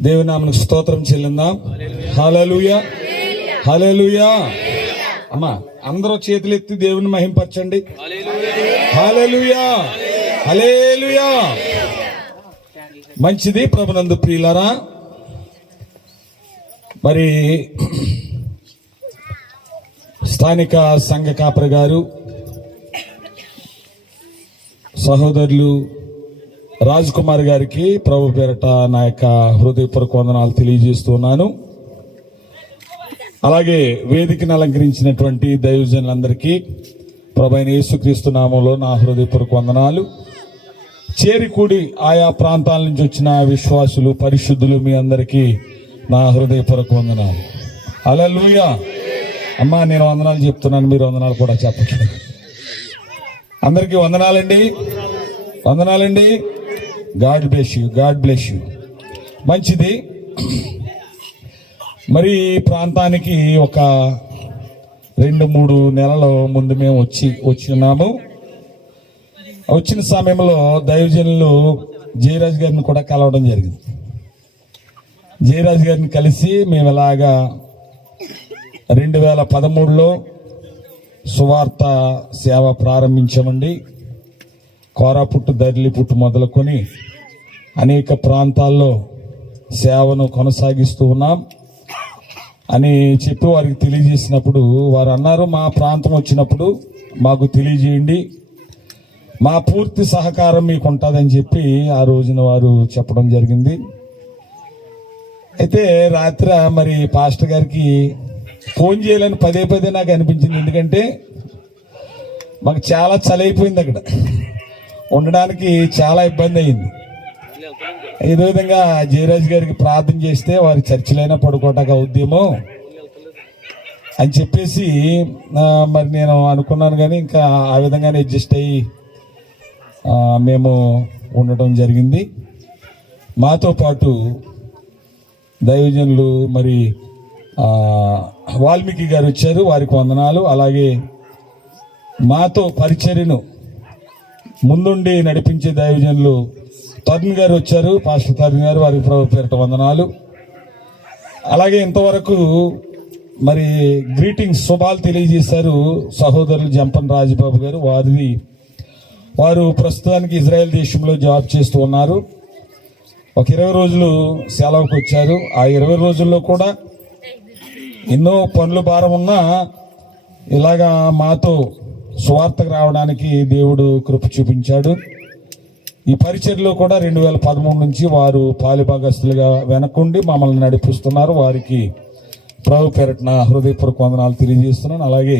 దేవుని నామమునకు స్తోత్రం చెల్లిందాం. హల్లెలూయా, హల్లెలూయా. అమ్మా అందరూ చేతులు ఎత్తి దేవుని మహింపరచండి. హల్లెలూయా, హల్లెలూయా. మంచిది ప్రభునందు ప్రియులారా. మరి స్థానిక సంఘ కాపరి గారు, సహోదరులు రాజ్ కుమార్ గారికి ప్రభు పేరట నా యొక్క హృదయపూర్వక వందనాలు తెలియజేస్తున్నాను. అలాగే వేదికను అలంకరించినటువంటి దైవజనులందరికీ ప్రభు అయిన యేసుక్రీస్తు నామంలో నా హృదయపూర్వక వందనాలు. చేరికూడి ఆయా ప్రాంతాల నుంచి వచ్చిన విశ్వాసులు, పరిశుద్ధులు మీ అందరికీ నా హృదయపూర్వక వందనాలు. హల్లెలూయా. అమ్మా నేను వందనాలు చెప్తున్నాను, మీరు వందనాలు కూడా చెప్పట్లేదు. అందరికీ వందనాలండి, వందనాలండి. God bless you, God bless you. మంచిది. మరి ప్రాంతానికి ఒక 2-3 నెలల ముందు మేము వచ్చినాము. వచ్చిన సమయంలో దైవజనులు జయరాజ్ గారిని కూడా కలవడం జరిగింది. జయరాజ్ గారిని కలిసి మేము ఇలాగా 2013లో సువార్త సేవ ప్రారంభించామండి. కోరాపుట్టు, దర్లిపుట్టు మొదలుకొని అనేక ప్రాంతాల్లో సేవను కొనసాగిస్తూ ఉన్నాం అని చెప్పి వారికి తెలియజేసినప్పుడు వారు అన్నారు, మా ప్రాంతం వచ్చినప్పుడు మాకు తెలియజేయండి, మా పూర్తి సహకారం మీకు ఉంటుందని చెప్పి ఆ రోజున వారు చెప్పడం జరిగింది. అయితే రాత్రి మరి పాస్టర్ గారికి ఫోన్ చేయాలని పదే నాకు అనిపించింది. ఎందుకంటే మాకు చాలా చలి అయిపోయింది, అక్కడ ఉండడానికి చాలా ఇబ్బంది అయింది. ఇదే విధంగా జయరాజ్ గారికి ప్రార్థన చేస్తే వారి చర్చిలైనా పడుకోవటానికి అవుద్దేమో అని చెప్పేసి మరి నేను అనుకున్నాను. కానీ ఇంకా ఆ విధంగానే అడ్జస్ట్ అయ్యి మేము ఉండటం జరిగింది. మాతో పాటు దైవజనులు మరి వాల్మీకి గారు వచ్చారు, వారికి వందనాలు. అలాగే మాతో పరిచర్యను ముందుండి నడిపించే దైవజనులు తరుణ్ గారు వచ్చారు, పాస్టర్ తరుణ్ గారు, వారికి ప్రభు పేరిట వందనాలు. అలాగే ఇంతవరకు మరి గ్రీటింగ్స్, శుభాలు తెలియజేశారు సహోదరులు జంపన్ రాజబాబు గారు. వారు ప్రస్తుతానికి ఇజ్రాయెల్ దేశంలో జాబ్ చేస్తూ ఉన్నారు. ఒక 20 రోజులు సెలవుకు వచ్చారు. ఆ 20 రోజుల్లో కూడా ఎన్నో పనులు భారం ఉన్నా ఇలాగా మాతో సువార్తకు రావడానికి దేవుడు కృప చూపించాడు. ఈ పరిచర్లో కూడా 2013 నుంచి వారు పాలిభాగస్తులుగా వెనకుండి మమ్మల్ని నడిపిస్తున్నారు. వారికి ప్రభు పేరట నా హృదయపూర్వక వందనాలు తెలియజేస్తున్నాను. అలాగే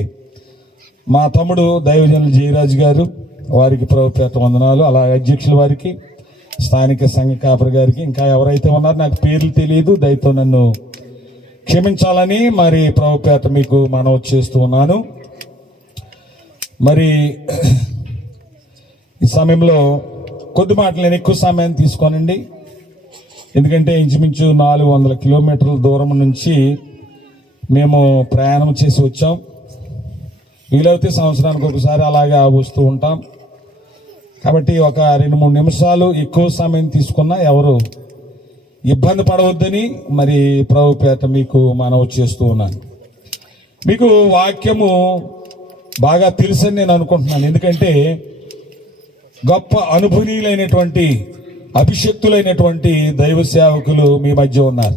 మా తమ్ముడు దైవజనులు జయరాజ్ గారు, వారికి ప్రభు పేరట వందనాలు. అలాగే అధ్యక్షుల వారికి, స్థానిక సంఘ కాపరి గారికి, ఇంకా ఎవరైతే ఉన్నారో నాకు పేర్లు తెలియదు, దయతో నన్ను క్షమించాలని మరి ప్రభు పేరట మీకు మనవి చేస్తూ ఉన్నాను. మరి ఈ సమయంలో కొద్ది మాటలు నేను ఎక్కువ సమయం తీసుకోనండి. ఎందుకంటే ఇంచుమించు 400 కిలోమీటర్ల దూరం నుంచి మేము ప్రయాణం చేసి వచ్చాం. వీలైతే సంవత్సరానికి ఒకసారి అలాగా వస్తూ ఉంటాం. కాబట్టి ఒక 2-3 నిమిషాలు ఎక్కువ సమయం తీసుకున్నా ఎవరు ఇబ్బంది పడవద్దని మరి ప్రభు పేట మీకు మనవి చేస్తూ ఉన్నాను. మీకు వాక్యము బాగా తెలుసని నేను అనుకుంటున్నాను. ఎందుకంటే గొప్ప అనుభవీయులైనటువంటి, అభిషక్తులైనటువంటి దైవ సేవకులు మీ మధ్య ఉన్నారు.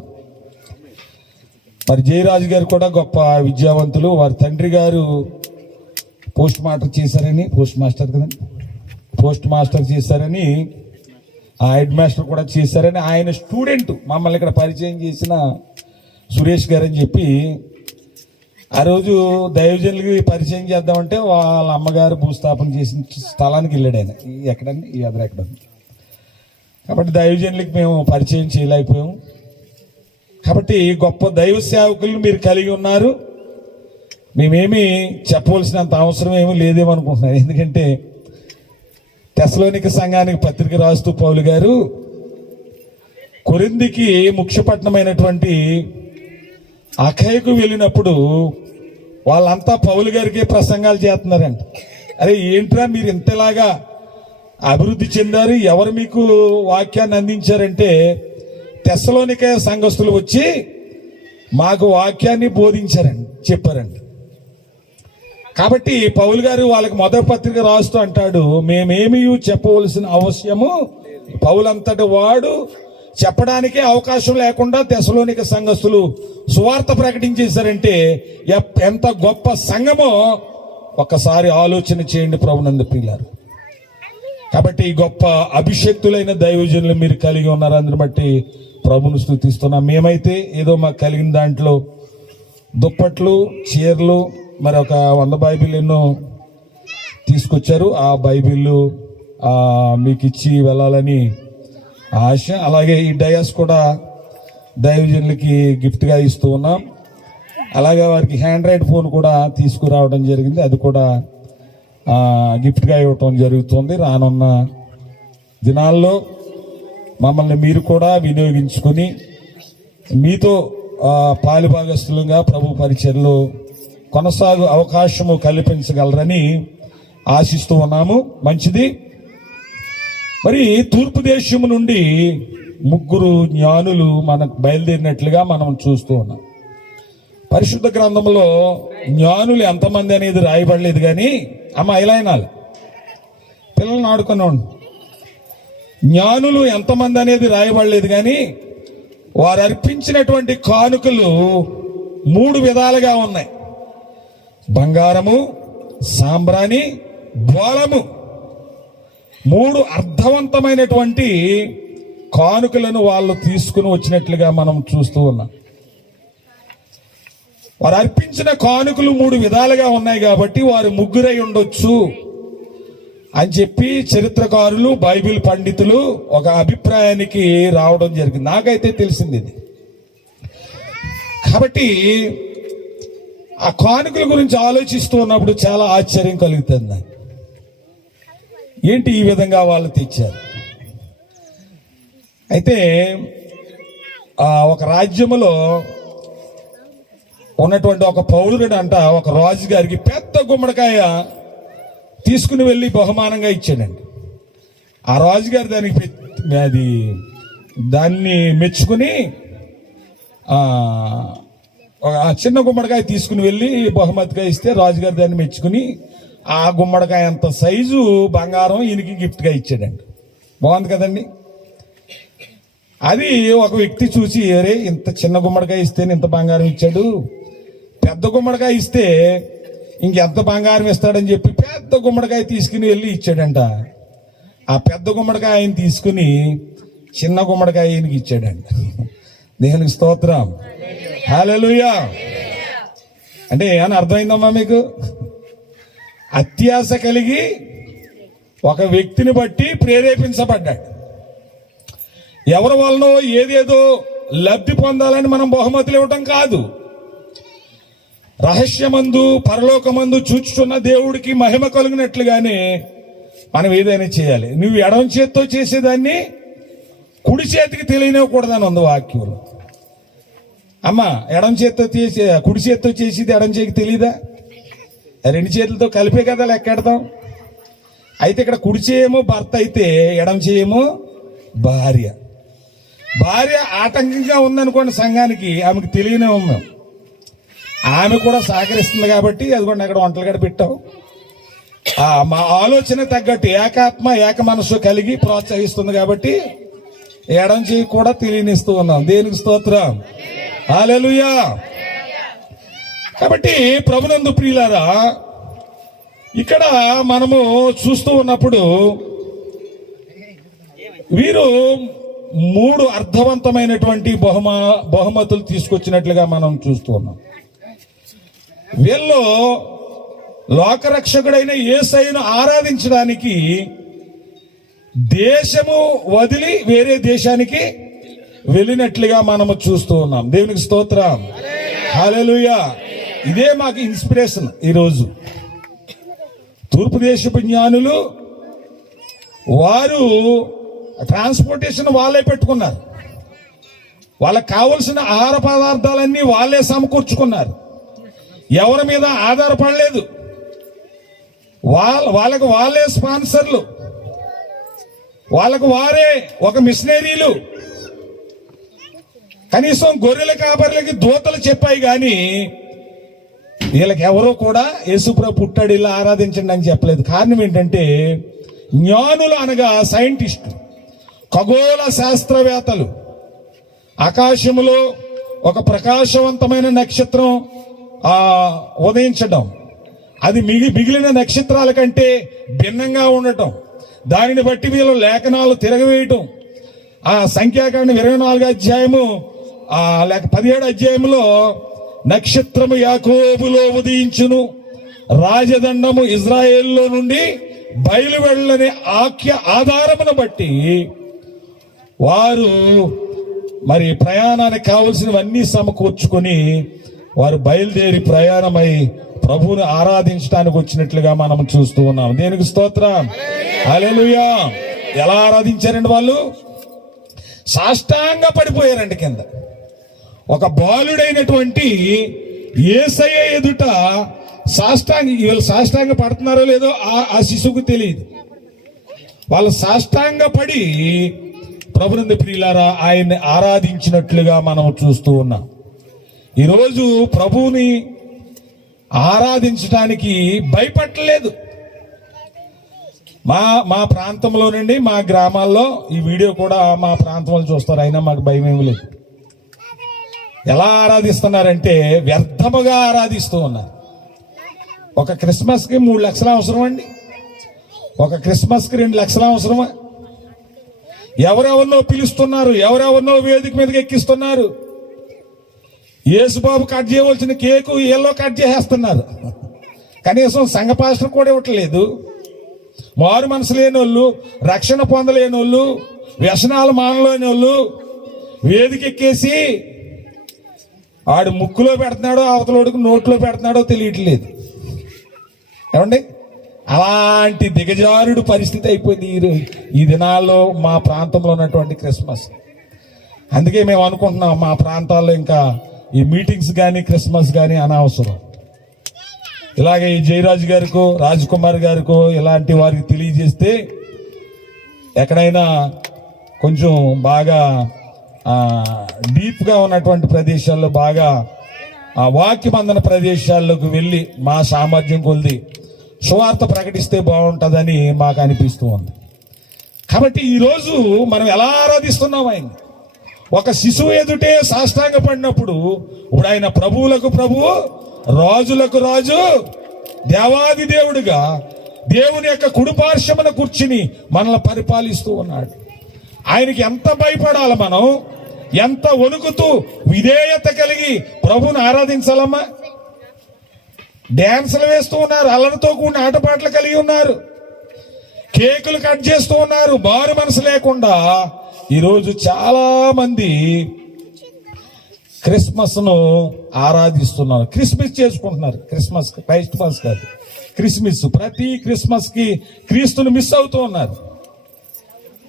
మరి జయరాజు గారు కూడా గొప్ప విద్యావంతులు. వారి తండ్రి గారు పోస్ట్ మాస్టర్ చేశారని, ఆ హెడ్ మాస్టర్ కూడా చేశారని, ఆయన స్టూడెంట్ మమ్మల్ని ఇక్కడ పరిచయం చేసిన సురేష్ గారు అని చెప్పి ఆ రోజు దైవజనులకి పరిచయం చేద్దామంటే వాళ్ళ అమ్మగారు భూస్థాపన చేసిన స్థలానికి వెళ్ళాడు ఆయన. ఎక్కడండి, ఈ ఎక్కడ. కాబట్టి దైవజనులకి మేము పరిచయం చేయలేకపోయాం. కాబట్టి గొప్ప దైవ సేవకులను మీరు కలిగి ఉన్నారు. మేమేమి చెప్పవలసినంత అవసరం ఏమీ లేదేమనుకుంటున్నాను. ఎందుకంటే తెస్సలోనిక సంఘానికి పత్రిక రాస్తూ పౌలు గారు కొరింథీకి ముఖ్య పట్టణమైనటువంటి అఖయకు వెళ్ళినప్పుడు వాళ్ళంతా పౌలు గారికి ప్రసంగాలు చేస్తున్నారంట. అరే ఏంట్రా మీరు ఇంతలాగా అభివృద్ధి చెందారు, ఎవరు మీకు వాక్యాన్ని అందించారంటే తెస్సలోనిక సంఘస్థులు వచ్చి మాకు వాక్యాన్ని బోధించారండి, చెప్పారండి. కాబట్టి పౌలు గారు వాళ్ళకి మొదటి పత్రిక రాస్తూ అంటాడు, మేమేమి చెప్పవలసిన అవసరము పౌలంతటి వాడు చెప్పడానికే అవకాశం లేకుండా తెస్సలోనిక సంఘస్థులు సువార్త ప్రకటించేశారంటే ఎంత గొప్ప సంఘమో ఒక్కసారి ఆలోచన చేయండి ప్రభునందు ప్రియులారు. కాబట్టి ఈ గొప్ప అభిషక్తులైన దైవజనులు మీరు కలిగి ఉన్నారు, అందుని బట్టి ప్రభును స్తుతిస్తున్నాం. మేమైతే ఏదో మాకు కలిగిన దాంట్లో దుప్పట్లు, చీరలు, మరి ఒక 100 బైబిల్ ఎన్నో తీసుకొచ్చారు. ఆ బైబిళ్ళు మీకు ఇచ్చి వెళ్ళాలని ఆశ. అలాగే ఈ డయాస్ కూడా దైవజనులకి గిఫ్ట్గా ఇస్తూ ఉన్నాం. అలాగే వారికి హ్యాండ్రైడ్ ఫోన్ కూడా తీసుకురావడం జరిగింది, అది కూడా గిఫ్ట్గా ఇవ్వటం జరుగుతుంది. రానున్న దినాల్లో మమ్మల్ని మీరు కూడా వినియోగించుకొని మీతో పాలిభాగస్తులుగా ప్రభు పరిచర్లో కొనసాగు అవకాశము కల్పించగలరని ఆశిస్తూ ఉన్నాము. మంచిది. మరి తూర్పు దేశము నుండి 3 జ్ఞానులు మనకు బయలుదేరినట్లుగా మనం చూస్తూ ఉన్నాం. పరిశుద్ధ గ్రంథంలో జ్ఞానులు ఎంతమంది అనేది రాయబడలేదు, కానీ అమ్మ ఇలా అయినాలి, పిల్లల్ని ఆడుకున్నాడు. జ్ఞానులు ఎంతమంది అనేది రాయబడలేదు, కానీ వారు అర్పించినటువంటి కానుకలు 3 విధాలుగా ఉన్నాయి. బంగారము, సాంబ్రాణి, బోలము. 3 అర్థవంతమైనటువంటి కానుకలను వాళ్ళు తీసుకుని వచ్చినట్లుగా మనం చూస్తూ ఉన్నాం. వారు అర్పించిన కానుకలు 3 విధాలుగా ఉన్నాయి కాబట్టి వారు 3 ఉండొచ్చు అని చెప్పి చరిత్రకారులు, బైబిల్ పండితులు ఒక అభిప్రాయానికి రావడం జరిగింది. నాకైతే తెలిసింది ఇది. కాబట్టి ఆ కానుకల గురించి ఆలోచిస్తూ ఉన్నప్పుడు చాలా ఆశ్చర్యం కలుగుతుంది నాకు. ఏంటి ఈ విధంగా వాళ్ళు తెచ్చారు? అయితే ఒక రాజ్యములో ఉన్నటువంటి ఒక పౌరుడు అంట ఒక రాజు గారికి పెద్ద గుమ్మడికాయ తీసుకుని వెళ్ళి బహుమానంగా ఇచ్చాడండి. ఆ రాజుగారు దాన్ని మెచ్చుకుని ఆ చిన్న గుమ్మడికాయ తీసుకుని వెళ్ళి బహుమతిగా ఇస్తే రాజుగారు దాన్ని మెచ్చుకుని ఆ గుమ్మడికాయ అంత సైజు బంగారం ఈయనకి గిఫ్ట్గా ఇచ్చాడండి. బాగుంది కదండి. అది ఒక వ్యక్తి చూసి, అరే ఇంత చిన్న గుమ్మడికాయ ఇస్తే ఇంత బంగారం ఇచ్చాడు, పెద్ద గుమ్మడికాయ ఇస్తే ఇంకెంత బంగారం ఇస్తాడని చెప్పి పెద్ద గుమ్మడికాయ తీసుకుని వెళ్ళి ఇచ్చాడంట. ఆ పెద్ద గుమ్మడికాయ ఆయన తీసుకుని చిన్న గుమ్మడికాయ ఈయనకి ఇచ్చాడంట. దేవునికి స్తోత్రం, హల్లెలూయా. అంటే ఏమన్నా అర్థమైందమ్మా మీకు? అత్యాశ కలిగి ఒక వ్యక్తిని బట్టి ప్రేరేపించబడ్డాడు. ఎవరి వలనో ఏదేదో లబ్ధి పొందాలని మనం బహుమతులు ఇవ్వటం కాదు. రహస్యమందు పరలోకమందు చూచుచున్న దేవుడికి మహిమ కలిగినట్లుగానే మనం ఏదైనా చేయాలి. నువ్వు ఎడమ చేత్తో చేసేదాన్ని కుడి చేతికి తెలియనివ్వకూడదని ఉంది వాక్యంలో. అమ్మ ఎడమ చేత్తో చేసే కుడి చేత్తో చేసేది ఎడమ చేతికి తెలియదా? 2 చేతులతో కలిపే కదా లెక్కెడతాం. అయితే ఇక్కడ కుడి చేయమో భర్త అయితే ఎడమ చేయమో భార్య. భార్య ఆటంకంగా ఉందనుకోండి సంఘానికి, ఆమెకు తెలియనే ఉన్నాం. ఆమె కూడా సహకరిస్తుంది కాబట్టి అదిగోండి అక్కడ వంటలు గడ పెట్టాం. మా ఆలోచన తగ్గట్టు ఏకాత్మ ఏక మనసు కలిగి ప్రోత్సహిస్తుంది కాబట్టి ఎడం చేయి కూడా తెలియనిస్తూ ఉన్నాం. దేనికి స్తోత్రం, హల్లెలూయా. కాబట్టి ప్రభునందు ప్రియులారా, ఇక్కడ మనము చూస్తూ ఉన్నప్పుడు వీరు 3 అర్థవంతమైనటువంటి బహుమతులు తీసుకొచ్చినట్లుగా మనం చూస్తూ ఉన్నాం. వీళ్ళు లోకరక్షకుడైన యేసయ్యను ఆరాధించడానికి దేశము వదిలి వేరే దేశానికి వెళ్ళినట్లుగా మనము చూస్తూ ఉన్నాం. దేవునికి స్తోత్రం, హల్లెలూయా. ఇదే మాకు ఇన్స్పిరేషన్. ఈరోజు తూర్పు దేశపు జ్ఞానులు వారు ట్రాన్స్పోర్టేషన్ వాళ్ళే పెట్టుకున్నారు. వాళ్ళకి కావలసిన ఆహార పదార్థాలన్నీ వాళ్ళే సమకూర్చుకున్నారు. ఎవరి మీద ఆధారపడలేదు. వాళ్ళకు వాళ్ళే స్పాన్సర్లు, వాళ్ళకు వారే ఒక మిషనరీలు. కనీసం గొర్రెల కాపర్లకి దూతలు చెప్పాయి కానీ వీళ్ళకి ఎవరో కూడా యేసుప్రభు పుట్టాడు ఇలా ఆరాధించండి అని చెప్పలేదు. కారణం ఏంటంటే జ్ఞానులు అనగా సైంటిస్టులు, ఖగోళ శాస్త్రవేత్తలు ఆకాశములో ఒక ప్రకాశవంతమైన నక్షత్రం ఉదయించడం, అది మిగిలిన నక్షత్రాల కంటే భిన్నంగా ఉండటం, దానిని బట్టి వీళ్ళు లేఖనాలు తిరగవేయటం. ఆ సంఖ్యాకాండం 24 అధ్యాయము లేక 17 అధ్యాయంలో నక్షత్రము యాకోబులో ఉదయించును, రాజదండము ఇజ్రాయేల్లో నుండి బయలు వెళ్ళనే ఆధారమును బట్టి వారు మరి ప్రయాణానికి కావలసినవన్నీ సమకూర్చుకొని వారు బయలుదేరి ప్రయాణమై ప్రభువుని ఆరాధించడానికి వచ్చినట్లుగా మనం చూస్తూ ఉన్నాం. దేనికి స్తోత్రం, హల్లెలూయా. ఎలా ఆరాధించారండి వాళ్ళు? సాష్టాంగ పడిపోయారండి కింద. ఒక బాలుడైనటువంటి యేసయ్య ఎదుట వీళ్ళు సాష్టాంగ పడుతున్నారో లేదో ఆ శిశువుకు తెలియదు. వాళ్ళు సాష్టాంగ పడి ప్రభునందు ప్రియులారా ఆయన్ని ఆరాధించినట్లుగా మనం చూస్తూ ఉన్నాం. ఈరోజు ప్రభువుని ఆరాధించడానికి భయపడలేదు. మా ప్రాంతంలోనండి, మా గ్రామాల్లో ఈ వీడియో కూడా మా ప్రాంతంలో చూస్తారు, అయినా మాకు భయం ఏమి లేదు. ఎలా ఆరాధిస్తున్నారంటే వ్యర్థముగా ఆరాధిస్తూ ఉన్నారు. ఒక క్రిస్మస్కి 3 లక్షలు అవసరం అండి, ఒక క్రిస్మస్కి 2 లక్షలు అవసరమా? ఎవరెవరినో పిలుస్తున్నారు, ఎవరెవరినో వేదిక మీదకి ఎక్కిస్తున్నారు. యేసుబాబు కట్ చేయవలసిన కేకు వీళ్ళో కట్ చేసేస్తున్నారు. కనీసం సంఘ పాస్టర్ కూడా ఇవ్వట్లేదు. మారు మనసు లేని వాళ్ళు, రక్షణ పొందలేని వాళ్ళు, వ్యసనాలు మానలేని వాళ్ళు వేదిక ఎక్కేసి ఆడు ముక్కులో పెడుతున్నాడో అవతలోడికి నోట్లో పెడుతున్నాడో తెలియట్లేదు. ఏమండి, అలాంటి దిగజారుడు పరిస్థితి అయిపోయింది ఈ దినాల్లో మా ప్రాంతంలో ఉన్నటువంటి క్రిస్మస్. అందుకే మేము అనుకుంటున్నాం మా ప్రాంతాల్లో ఇంకా ఈ మీటింగ్స్ కానీ క్రిస్మస్ కానీ అనవసరం. ఇలాగే ఈ జయరాజు గారికో రాజ్ కుమార్ గారికో ఇలాంటి వారికి తెలియజేస్తే ఎక్కడైనా కొంచెం బాగా డీప్గా ఉన్నటువంటి ప్రదేశాల్లో, బాగా వాక్యం అందిన ప్రదేశాల్లోకి వెళ్ళి మా సామర్థ్యం కొలిది సువార్త ప్రకటిస్తే బాగుంటుందని మాకు అనిపిస్తూ ఉంది. కాబట్టి ఈరోజు మనం ఎలా ఆరాధిస్తున్నాం ఆయన? ఒక శిశువు ఎదుటే సాష్టాంగ పడినప్పుడు ఇప్పుడు ఆయన ప్రభువులకు ప్రభువు, రాజులకు రాజు, దేవాది దేవుడుగా దేవుని యొక్క కుడిపార్శ్వమున కూర్చుని మనల్ని పరిపాలిస్తూ ఉన్నాడు. ఆయనకి ఎంత భయపడాలి మనం, ఎంత వణుకుతూ విధేయత కలిగి ప్రభువుని ఆరాధించాలమ్మా. డ్యాన్సులు వేస్తూ ఉన్నారు, అల్లరితో కూడిన ఆటపాటలు కలిగి ఉన్నారు, కేకులు కట్ చేస్తూ ఉన్నారు. మారు మనసు లేకుండా ఈరోజు చాలా మంది క్రిస్మస్ ను ఆరాధిస్తున్నారు, క్రిస్మస్ చేసుకుంటున్నారు. క్రిస్మస్ క్రైస్ట్మస్ కాదు, క్రిస్మస్. ప్రతి క్రిస్మస్ కి క్రీస్తుని మిస్ అవుతూ ఉన్నారు.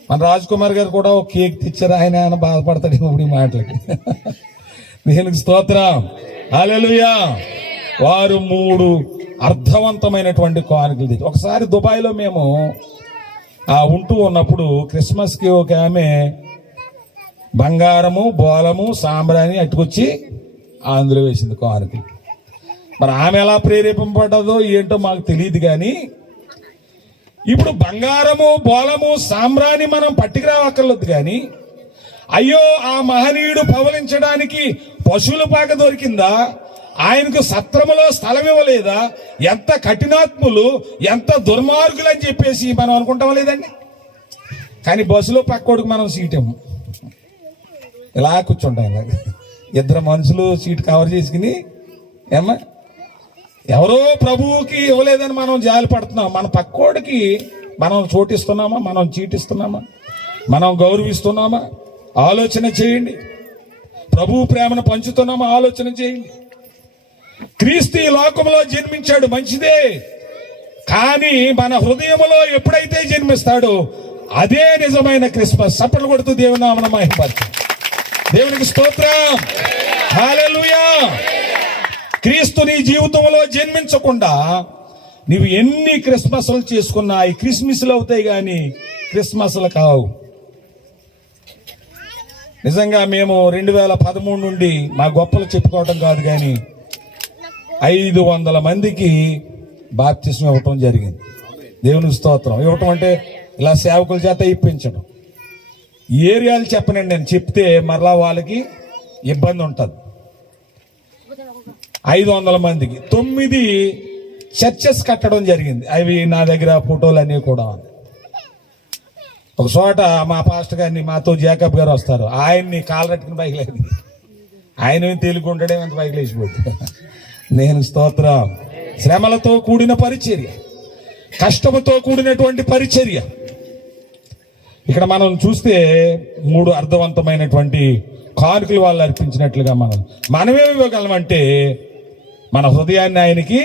మన రాజ్ కుమార్ గారు కూడా ఒక కేక్ తెచ్చారు, ఆయన బాధపడతాడు ఇప్పుడు ఈ మాటలకి. దేవునికి స్తోత్రం, హల్లెలూయా. వారు 3 అర్థవంతమైనటువంటి కానుకలు తెచ్చి, ఒకసారి దుబాయ్లో మేము ఉంటూ ఉన్నప్పుడు క్రిస్మస్ కి ఒక ఆమె బంగారము, బోలము, సాంబ్రాణి అట్టుకొచ్చి అందులో వేసింది కానుకలు. మరి ఆమె ఎలా ప్రేరేపింపబడ్డదో ఏంటో మాకు తెలియదు. కానీ ఇప్పుడు బంగారము, బోలము, సాంబ్రాణి మనం పట్టుకురావక్కర్లేదు. కానీ అయ్యో ఆ మహనీయుడు పవలించడానికి పశువుల పాక దొరికిందా, ఆయనకు సత్రములో స్థలం ఇవ్వలేదా, ఎంత కఠినాత్ములు, ఎంత దుర్మార్గులు అని చెప్పేసి మనం అనుకుంటాం లేదండి. కానీ బస్సులో పక్కోడికి మనం సీట్ ఇవ్వము, ఇలా కూర్చుంటాం. ఇద్దరు మనుషులు సీట్ కవర్ చేసుకుని ఏమ్మా ఎవరో ప్రభువుకి ఇవ్వలేదని మనం జాలి పడుతున్నాం. మన పక్కోడికి మనం చోటిస్తున్నామా, మనం చీటిస్తున్నామా, మనం గౌరవిస్తున్నామా? ఆలోచన చేయండి. ప్రభువు ప్రేమను పంచుతున్నామా? ఆలోచన చేయండి. క్రీస్తు ఈ లోకంలో జన్మించాడు, మంచిదే. కానీ మన హృదయంలో ఎప్పుడైతే జన్మిస్తాడో అదే నిజమైన క్రిస్మస్. చప్పట్లు కొడుతూ దేవుని నామమున మహిమపరచు. దేవునికి స్తోత్రం, హల్లెలూయా. క్రీస్తు నీ జీవితంలో జన్మించకుండా నీవు ఎన్ని క్రిస్మస్లు చేసుకున్నా ఈ క్రిస్మస్లు అవుతాయి కానీ క్రిస్మస్లు కావు. నిజంగా మేము 2013 నుండి మా గొప్పలు చెప్పుకోవటం కాదు కానీ 500 మందికి బాప్తిస్మం ఇవ్వటం జరిగింది. దేవునికి స్తోత్రం. ఇవ్వటం అంటే ఇలా సేవకుల చేత ఇప్పించడం. ఏరియాలు చెప్పనండి, నేను చెప్తే మరలా వాళ్ళకి ఇబ్బంది ఉంటుంది. 500 మందికి 9 చర్చెస్ కట్టడం జరిగింది. అవి నా దగ్గర ఫోటోలు అన్నీ కూడా ఉన్నాయి. ఒక చోట మా పాస్టర్ గారిని, మాతో జాకబ్ గారు వస్తారు, ఆయన్ని కాలరెట్టుకుని పైకి లేదు. ఆయన తెలుగు ఉండడం ఎంత పైకి లేచిపోతుంది. నేను స్తోత్రం. శ్రమలతో కూడిన పరిచర్య, కష్టముతో కూడినటువంటి పరిచర్య. ఇక్కడ మనం చూస్తే 3 అర్థవంతమైనటువంటి కానుకలు వాళ్ళు అర్పించినట్లుగా మనమేమి ఇవ్వగలమంటే మన హృదయాన్ని ఆయనకి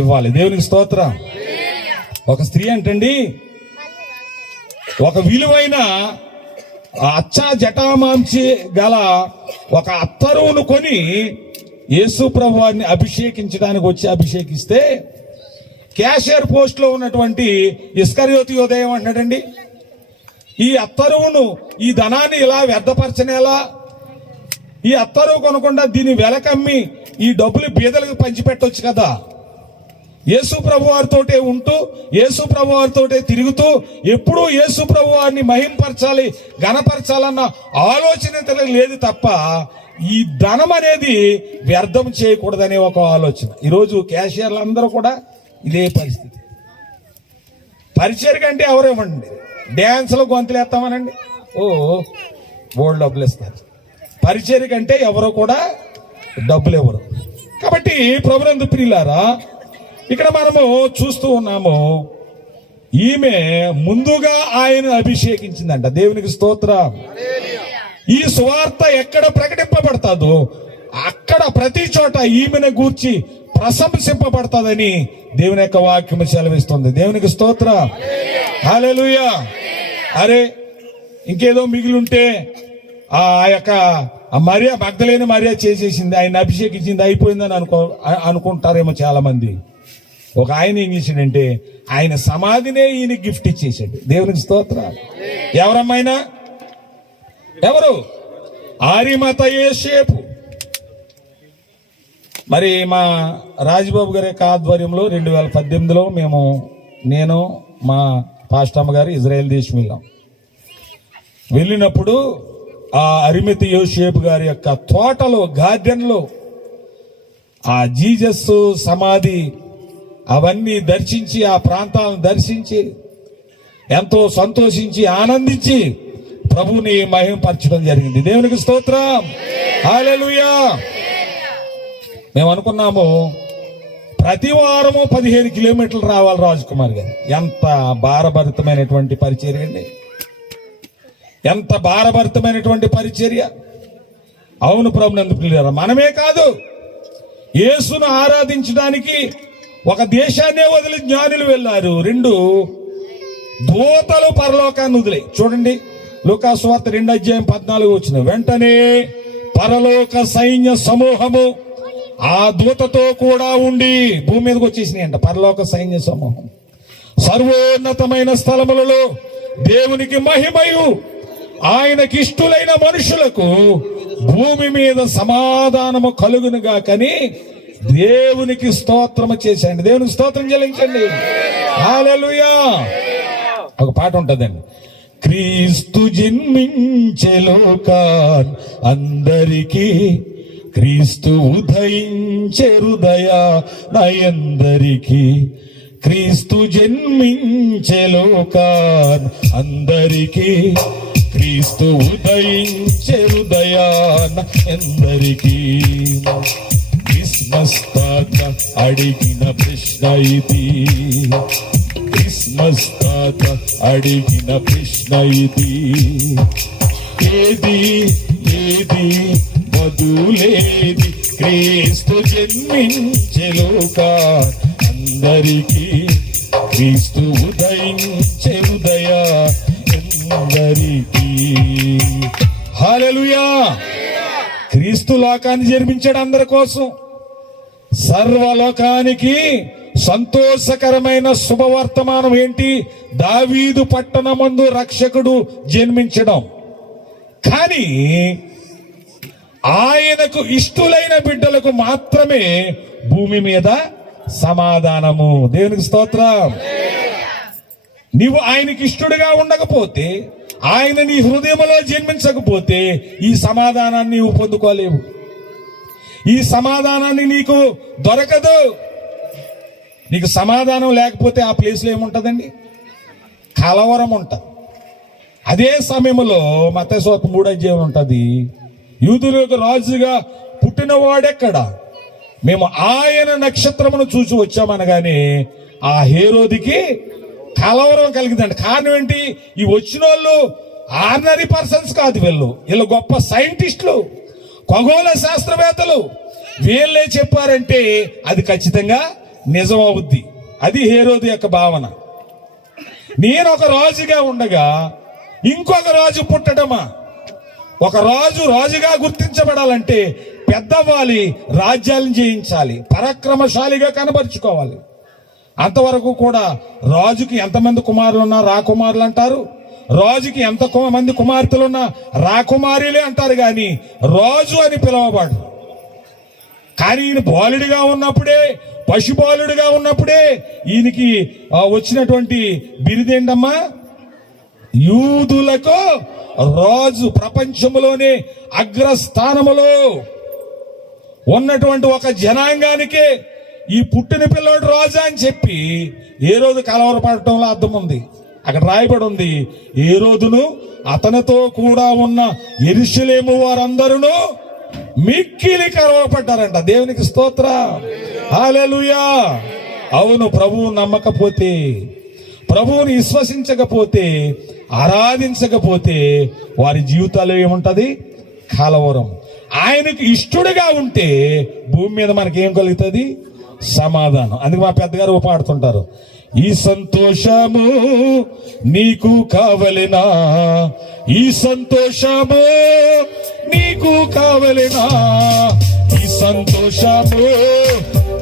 ఇవ్వాలి. దేవునికి స్తోత్రం. ఒక స్త్రీ అంటండి ఒక విలువైన అచ్చా జటామాంసి గల ఒక అత్తరువును కొని యేసు ప్రభువారిని అభిషేకించడానికి వచ్చి అభిషేకిస్తే క్యాషియర్ పోస్ట్ లో ఉన్నటువంటి ఇస్కరియోతు యోధేయం అంటాడండి, ఈ అత్తరువును, ఈ ధనాన్ని ఇలా వ్యర్థపరచనేలా, ఈ అత్తరువు కొనకుండా దీని వెలకమ్మి ఈ డబ్బులు బీదలకు పంచిపెట్టొచ్చు కదా. యేసు ప్రభు వారితోటే ఉంటూ యేసు ప్రభు వారితోటే తిరుగుతూ ఎప్పుడూ యేసు ప్రభు వారిని మహింపరచాలి, ఘనపరచాలన్న ఆలోచన లేదు తప్ప ఈ ధనం అనేది వ్యర్థం చేయకూడదనే ఒక ఆలోచన. ఈరోజు క్యాషియర్లు అందరూ కూడా ఇదే పరిస్థితి. పరిచయం కంటే ఎవరేమండి, డ్యాన్స్లో గొంతులు వేస్తామనండి, బోల్డ్ డబ్బులు ఇస్తారు. పరిచయం కంటే ఎవరో కూడా డబ్బులు ఇవ్వరు. కాబట్టి ప్రభునందు ప్రియులారా, ఇక్కడ మనము చూస్తూ ఉన్నాము, ఈమె ముందుగా ఆయన అభిషేకించిందంట. దేవునికి స్తోత్రం. ఈ సువార్త ఎక్కడ ప్రకటింపబడతాదో అక్కడ ప్రతి చోట ఈమెను గూర్చి ప్రశంసింపబడతాదని దేవుని యొక్క వాక్యం సెలవిస్తుంది. దేవునికి స్తోత్రం. హల్లెలూయా. అరే ఇంకేదో మిగిలింటే ఆ యొక్క మరియా మగ్దలేని మరియా చేసేసింది, ఆయన అభిషేకించింది, అయిపోయిందని అనుకుంటారేమో చాలా మంది. ఒక ఆయన ఏం చేశాడంటే ఆయన సమాధినే ఈయన గిఫ్ట్ ఇచ్చేసాడు. దేవునికి స్తోత్రం. ఎవరమ్మాయినా ఎవరు? ఆరిమత యేసేపు. మరి మా రాజబాబు గారి యొక్క ఆధ్వర్యంలో 2018లో నేను మా పాస్టమ్మ గారు ఇజ్రాయెల్ దేశం వెళ్ళినప్పుడు ఆ అరిమత యోసేపు గారి యొక్క తోటలో, గార్డెన్లో ఆ జీసస్ సమాధి అవన్నీ దర్శించి, ఆ ప్రాంతాలను దర్శించి ఎంతో సంతోషించి ఆనందించి ప్రభువుని మహిమపరచడం జరిగింది. దేవునికి స్తోత్రం. హల్లెలూయా. మేము అనుకున్నాము ప్రతి వారము 15 కిలోమీటర్లు రావాలి రాజకుమార్ గారు. ఎంత భారభరితమైనటువంటి పరిచర్య అండి, ఎంత భారభరితమైనటువంటి పరిచర్య. అవును ప్రభునందు ప్రియులారా, మనమే కాదు, యేసును ఆరాధించడానికి ఒక దేశాన్నే వదిలి జ్ఞానులు వెళ్ళారు. 2 దూతలు పరలోకాన్ని వదిలే. చూడండి లూకా సువార్త 2:14 వెంటనే పరలోక సైన్య సమూహము ఆ దూతతో కూడా ఉండి భూమి మీదకి వచ్చేసినాయంట. పరలోక సైన్య సమూహం సర్వోన్నతమైన స్థలములలో దేవునికి మహిమయు ఆయనకి ఇష్టులైన మనుషులకు భూమి మీద సమాధానము కలుగునుగా కని దేవునికి స్తోత్రము చేశాండి. దేవునికి స్తోత్రం చెల్లించండి. హల్లెలూయా. ఒక పాట ఉంటుందండి, క్రీస్తు జన్మించే లోకాన్ అందరికీ, క్రీస్తు ఉదయించే హృదయ నయందరికీ, క్రీస్తు జన్మించే లోకాన్ అందరికీ, క్రీస్తు ఉదయించే హృదయాన ఎందరికీ. క్రిస్మస్ తాత అడిగిన ప్రశ్న ఇది, క్రిస్మస్ తాత అడిగిన ప్రశ్న ఇది, ఏది ఏది వదులేది క్రీస్తు జన్మించే లోకాన్ అందరికీ, క్రీస్తు ఉదయించే హృదయ ఎందరికీ. హల్లెలూయా. క్రీస్తు లోకాన్ని జన్మించాడు అందరి కోసం. సర్వలోకానికి సంతోషకరమైన శుభవర్తమానం ఏంటి? దావీదు పట్టణమందు రక్షకుడు జన్మించడం. కానీ ఆయనకు ఇష్టులైన బిడ్డలకు మాత్రమే భూమి మీద సమాధానము. దేవునికి స్తోత్రం. నీవు ఆయనకి ఇష్టడుగా ఉండకపోతే, ఆయన నీ హృదయంలో జన్మించకపోతే ఈ సమాధానాన్ని నీవు పొందుకోలేవు. ఈ సమాధానాన్ని నీకు దొరకదు. నీకు సమాధానం లేకపోతే ఆ ప్లేస్లో ఏముంటుందండి? కలవరం ఉంటుంది. అదే సమయంలో మత్తయి సువార్త 3వ అధ్యాయం ఉంటుంది. యూదులకు రాజుగా పుట్టినవాడెక్కడ? మేము ఆయన నక్షత్రమును చూసి వచ్చామనగానే ఆ హేరోదికి కలవరం కలిగిందండి. కారణం ఏంటి? ఈ వచ్చిన వాళ్ళు ఆర్డినరీ పర్సన్స్ కాదు. వీళ్ళు గొప్ప సైంటిస్టులు, ఖగోళ శాస్త్రవేత్తలు. వీళ్ళే చెప్పారంటే అది ఖచ్చితంగా నిజం అవుద్ది. అది హేరోదు యొక్క భావన. నేను ఒక రాజుగా ఉండగా ఇంకొక రాజు పుట్టడమా? ఒక రాజు రాజుగా గుర్తించబడాలంటే పెద్దవ్వాలి, రాజ్యాలను జయించాలి, పరాక్రమశాలిగా కనబరుచుకోవాలి. అంతవరకు కూడా రాజుకి ఎంతమంది కుమారులున్నా రాకుమారులు అంటారు, రాజుకి ఎంత మంది కుమార్తెలున్నా రాకుమారులే అంటారు. కానీ రాజు అని పిలవబడు. కానీ ఈయన బాలుడిగా ఉన్నప్పుడే, పశుబాలుడిగా ఉన్నప్పుడే ఈయనకి వచ్చినటువంటి బిరుదేంటమ్మా? యూదులకు రాజు. ప్రపంచంలోనే అగ్రస్థానములో ఉన్నటువంటి ఒక జనాంగానికే ఈ పుట్టిన పిల్లోడు రాజు అని చెప్పి ఏ రోజు కలవరపడటంలో అర్థం ఉంది. అక్కడ రాయబడి ఉంది, ఏ రోజును అతనితో కూడా ఉన్న యెరూషలేము వారందరూ మిక్కిలి కలవరపడ్డారంట. దేవునికి స్తోత్రం, హల్లెలూయా. అవును, ప్రభువు నమ్మకపోతే, ప్రభువుని విశ్వసించకపోతే, ఆరాధించకపోతే వారి జీవితాల్లో ఏముంటది? కలవరం. ఆయనకు ఇష్టడుగా ఉంటే భూమి మీద మనకేం కలుగుతుంది? సమాధానం. అందుకే మా పెద్దగారు పాడుతుంటారు, ఈ సంతోషము నీకు కావలెనా, ఈ సంతోషము నీకు కావలెనా, ఈ సంతోషము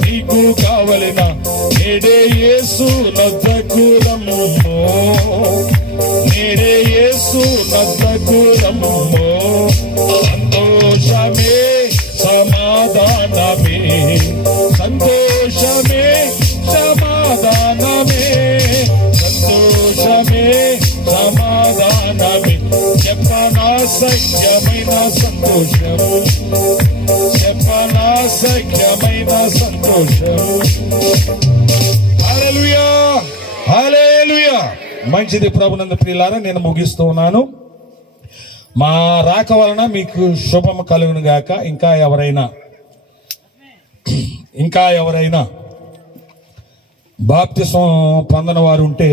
నీకు కావలెనా, నేడే యేసు నద్దకు రమ్ము, నేడే యేసు నద్దకు రమ్ము. సంతోషమే సమాధానమే, సంతోషమే సమాధానమే, సంతోషమే సమాధానమే. చెప్పనా సఖ్యమైన సంతోషము, చెప్పనా సఖ్యమైన సంతోషము. హల్లెలూయా, హల్లెలూయా. మంచిది ప్రభునందు ప్రియులారా, నేను ముగిస్తూ ఉన్నాను. మా రాక వలన మీకు శుభము కలుగును గాక. ఇంకా ఎవరైనా బాప్తిసం పొందని వారు ఉంటే